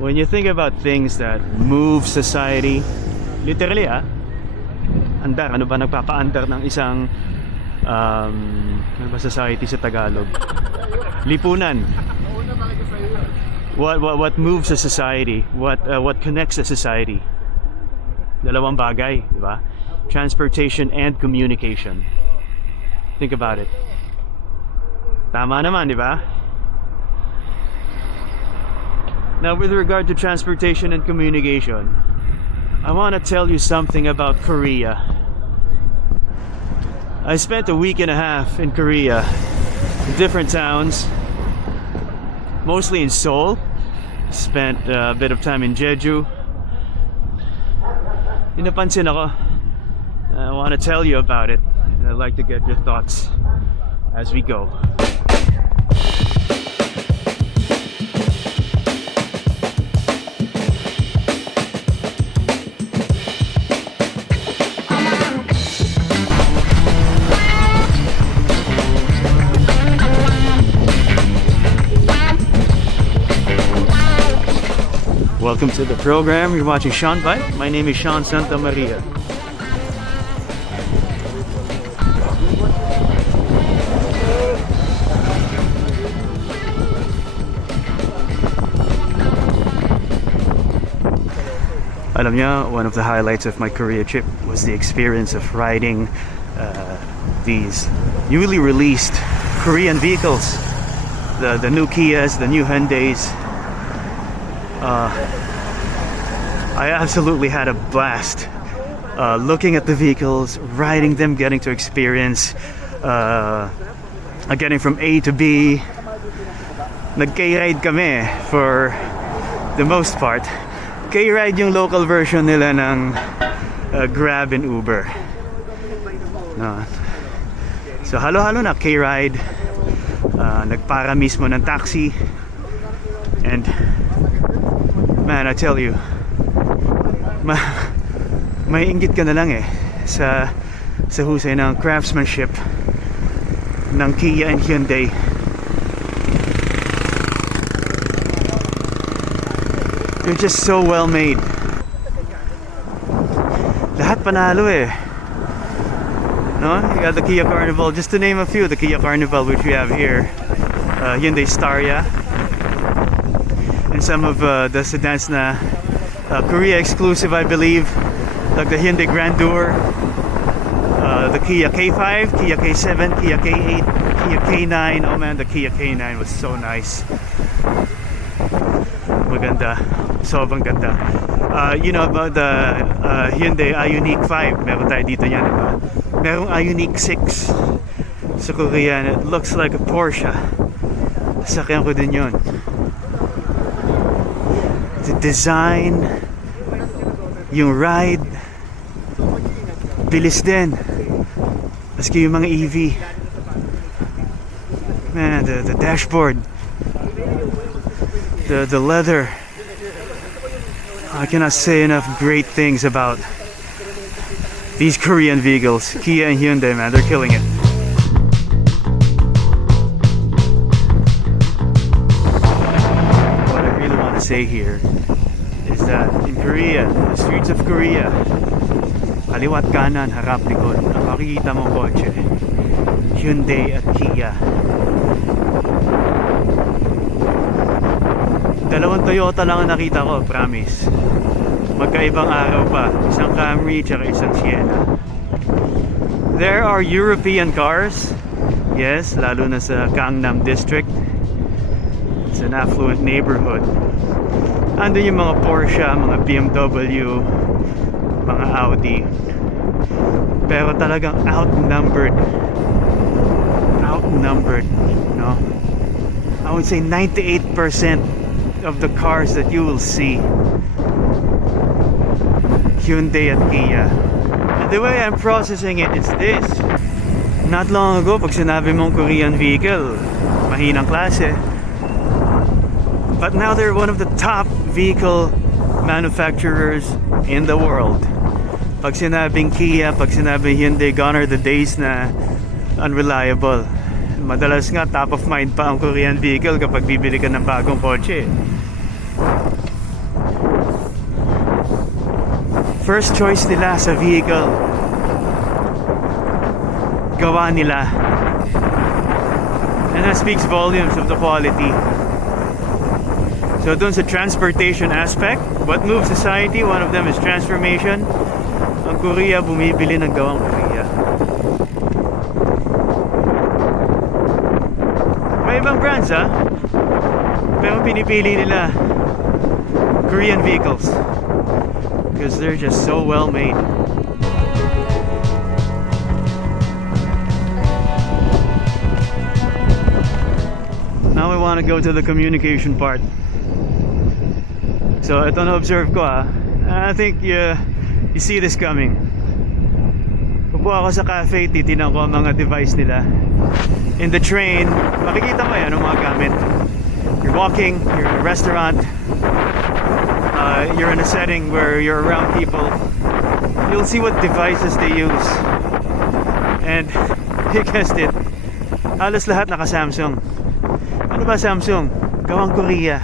when you think about things that move society, literally andar, ano ba nagpapaandar ng isang ano ba society sa Tagalog? Lipunan. What moves a society? What connects a society? Dalawang bagay, di ba? Transportation and communication. Think about it. Tama naman, di ba? Now, with regard to transportation and communication, I want to tell you something about Korea. I spent a week and a half in Korea, in different towns, mostly in Seoul. Spent a bit of time in Jeju. Napansin ako. I want to tell you about it, and I'd like to get your thoughts as we go. Welcome to the program. You're watching Sean Bike. My name is Sean Santa Maria. Alam niyo, one of the highlights of my Korea trip was the experience of riding these newly released Korean vehicles. The new Kias, the new Hyundais. I absolutely had a blast looking at the vehicles, riding them, getting to experience getting from A to B. Nag-K-ride kami for the most part. K-ride yung local version nila ng Grab and Uber. No. So halo-halo na K-ride. Nagpara mismo ng taxi. And man, I tell you, may inggit ka na lang sa husay ng craftsmanship ng Kia and Hyundai. They're just so well made. Lahat panalo no? You got the Kia Carnival, just to name a few. The Kia Carnival, which we have here, Hyundai Staria, and some of the sedans na Korea exclusive, I believe, like the Hyundai Grandeur, the Kia K5, Kia K7, Kia K8, Kia K9. Oh man, the Kia K9 was so nice. Maganda, sobrang ganda. You know about the Hyundai Ioniq 5? Meron tayo dito yan, diba? Merong Ioniq 6 sa Korea, and it looks like a Porsche. Sakyan ko din yun. The design, yung ride, bilis din. Maski yung mga EV. Man, the dashboard, the leather. I cannot say enough great things about these Korean vehicles. Kia and Hyundai, man, they're killing it. What I really want to say here is that in Korea, the streets of Korea, kaliwat kanan, harap likod, ang makikita mong kotse, Hyundai at Kia. Dalawang Toyota lang ang nakita ko, promise. Magkaibang araw pa, isang Camry tsaka isang Sienna. There are European cars, yes, lalo na sa Gangnam District. It's an affluent neighborhood. Andun yung mga Porsche, mga BMW, mga Audi. Pero talagang outnumbered, no? I would say 98% of the cars that you will see, Hyundai at Kia. And the way I'm processing it is this: not long ago, pag sinabi mong Korean vehicle, mahinang klase. But now they're one of the top vehicle manufacturers in the world. Pag sinabing Kia, pag sinabing Hyundai, gone are the days na unreliable. Madalas nga top of mind pa ang Korean vehicle kapag bibili ka ng bagong kotse. first choice nila sa vehicle, gawa nila. And that speaks volumes of the quality. So dun sa transportation aspect, what moves society, one of them is transformation. Ang Korea bumibili ng gawang Korea. May ibang brands pero pinipili nila Korean vehicles because they're just so well made. Now we want to go to the communication part. So ito na-observe ko I think you see this coming. Upo ako sa cafe, titinan ko ang mga device nila. In the train, makikita mo yan ang mga gamit. You're walking, you're in a restaurant, you're in a setting where you're around people, you'll see what devices they use. And you guessed it, halos lahat naka Samsung. Ano ba Samsung? Gawang Korea.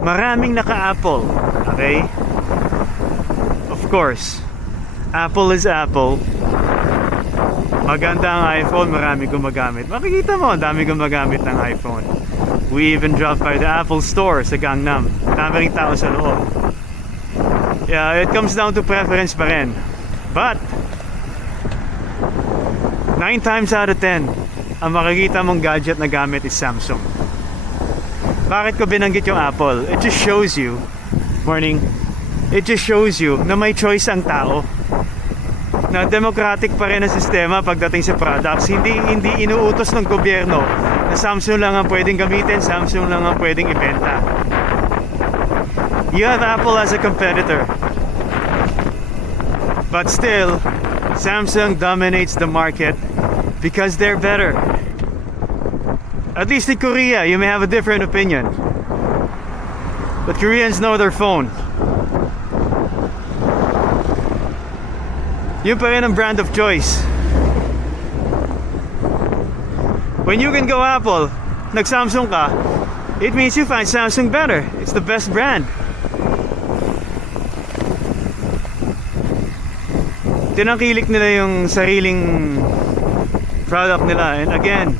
Maraming naka-Apple, okay? Of course, Apple is Apple. Maganda ang iPhone, marami gumagamit. Makikita mo, ang dami gumagamit ng iPhone. We even dropped by the Apple store sa Gangnam. Dami ring tao sa loob. Yeah, it comes down to preference pa rin. But 9 times out of 10, ang makikita mong gadget na gamit is Samsung. Bakit ko binanggit yung Apple? It just shows you, morning, it just shows you na may choice ang tao. Na democratic pa rin ang sistema pagdating sa products. Hindi inuutos ng gobyerno na Samsung lang ang pwedeng gamitin, Samsung lang ang pwedeng ibenta. You have Apple as a competitor. But still, Samsung dominates the market because they're better. At least in Korea, you may have a different opinion. But Koreans know their phone. Yun pa rin ang brand of choice. When you can go Apple, nag-Samsung ka, it means you find Samsung better. It's the best brand. Tinangkilik nila yung sariling product nila. And again,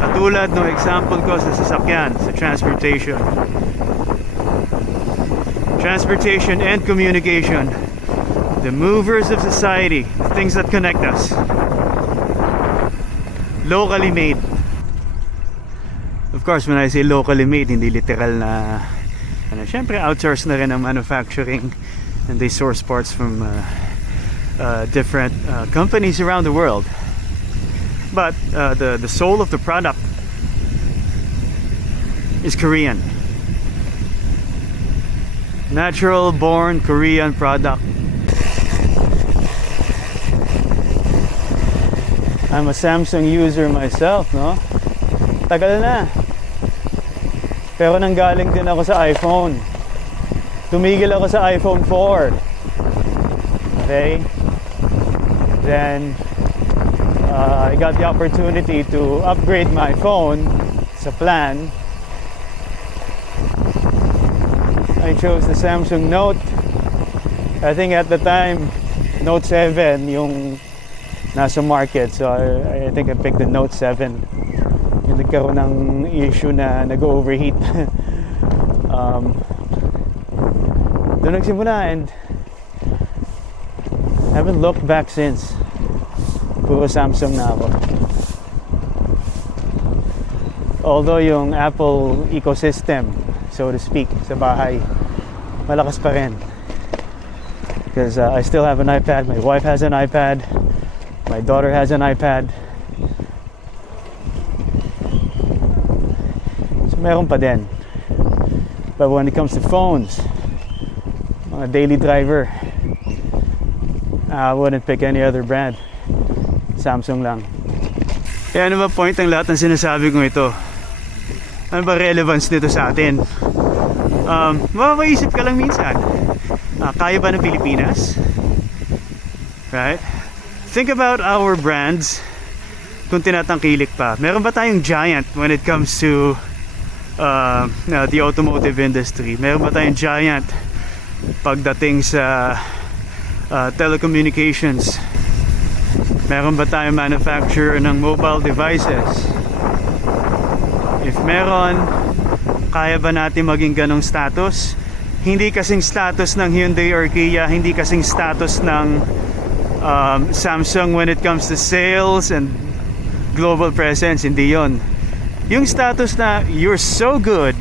katulad ng example ko sa sasakyan, sa transportation and communication, the movers of society, the things that connect us, locally made. Of course, when I say locally made, hindi literal na syempre outsource na rin ang manufacturing, and they source parts from different companies around the world. But the soul of the product is Korean. Natural born Korean product. I'm a Samsung user myself, no? Tagal na. Pero nanggaling din ako sa iPhone. Tumigil ako sa iPhone 4. Okay? Then I got the opportunity to upgrade my phone sa plan. I chose the Samsung Note. I think at the time Note 7 yung nasa market, so I think I picked the Note 7. Yung nagkaroon ng issue na nag-overheat. Doon nagsimula and haven't looked back since. Puro Samsung na ako. Although yung Apple ecosystem, so to speak, sa bahay, malakas pa rin. Because I still have an iPad, my wife has an iPad, my daughter has an iPad. So meron pa din. But when it comes to phones, mga daily driver, I wouldn't pick any other brand. Samsung lang. Eh ano ba point ng lahat ng sinasabi kong ito? Ano ba relevance nito sa atin? Mapapaisip ka lang minsan, kaya ba ng Pilipinas? Right? Think about our brands kung tinatangkilik pa. Meron ba tayong giant when it comes to the automotive industry? Meron ba tayong giant pagdating sa telecommunications? Meron ba tayong manufacturer ng mobile devices? If meron, kaya ba natin maging ganong status? Hindi kasing status ng Hyundai or Kia, hindi kasing status ng Samsung when it comes to sales and global presence. Hindi yon. Yung status na you're so good,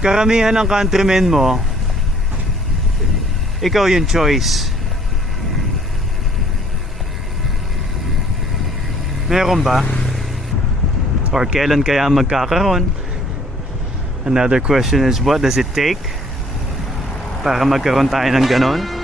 karamihan ng countrymen mo, ikaw yung choice. Meron ba? Or kailan kaya magkakaroon? Another question is, what does it take para magkaroon tayo ng ganon?